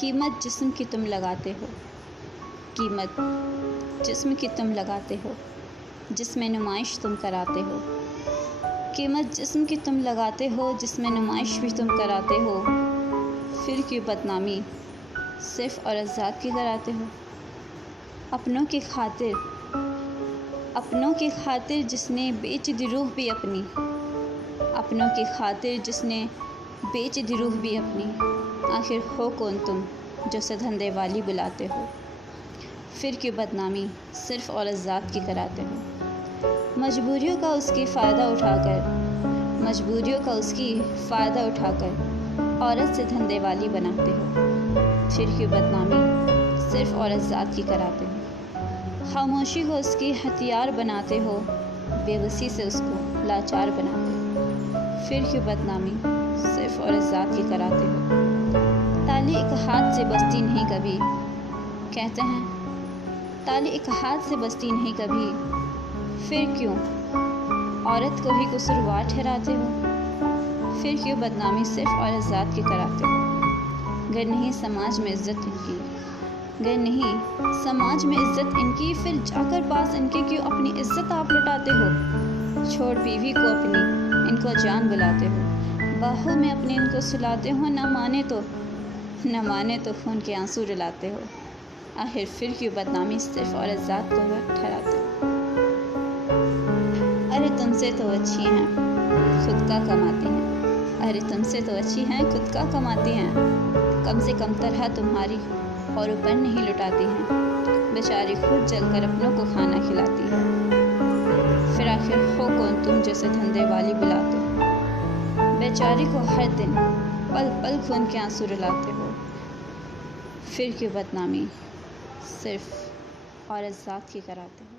قیمت جسم کی تم لگاتے ہو، قیمت جسم کی تم لگاتے ہو، جس میں نمائش تم کراتے ہو، قیمت جسم کی تم لگاتے ہو، جس میں نمائش بھی تم کراتے ہو، پھر کیوں بدنامی صرف عورت ذات کی کراتے ہو؟ اپنوں کی خاطر جس نے بیچ دی روح بھی اپنی، اپنوں کی خاطر جس نے بیچ دی روح بھی اپنی، آخر ہو کون تم جو اسے دھندے والی بلاتے ہو؟ پھر کیوں بدنامی صرف عورت ذات کی کراتے ہو؟ مجبوریوں کا اس کی فائدہ اٹھا کر عورت سے دھندے والی بناتے ہو، پھر کیوں بدنامی صرف عورت ذات کی کراتے ہو؟ خاموشی کو اس کی ہتھیار بناتے ہو، بے بسی سے اس کو لاچار بناتے ہو، پھر کیوں بدنامی صرف عورت ذات کی کراتے ہو؟ تالی ایک ہاتھ سے بستی نہیں کبھی، کہتے ہیں تالی ایک ہاتھ سے بستی نہیں کبھی، پھر کیوں عورت کو ہی قصوروار ٹھہراتے ہو؟ پھر کیوں بدنامی صرف عورت ذات کی کراتے ہو؟ گر نہیں سماج میں عزت ان کی، پھر جا کر پاس ان کے کیوں اپنی عزت آپ لٹاتے ہو؟ چھوڑ بیوی کو اپنی ان کو جان بلاتے ہو، باہوں میں اپنی ان کو سلاتے ہو، نہ مانے تو خون کے آنسو رلاتے ہو، آخر پھر کیوں بدنامی صرف عورت ذات کو ٹھہراتے ہو؟ ارے تم سے تو اچھی ہیں خود کا کماتی ہیں، کم سے کم طرح تمہاری اور اوپر نہیں لٹاتی ہیں، بیچاری خود جل کر اپنوں کو کھانا کھلاتی ہے، پھر آخر ہو کون تم جیسے دھندے والی بلاتے ہو؟ بیچاری کو ہر دن پل پل خون کے آنسو رلاتے ہو، پھر کیوں بدنامی صرف عورت ذات کی کراتے ہو؟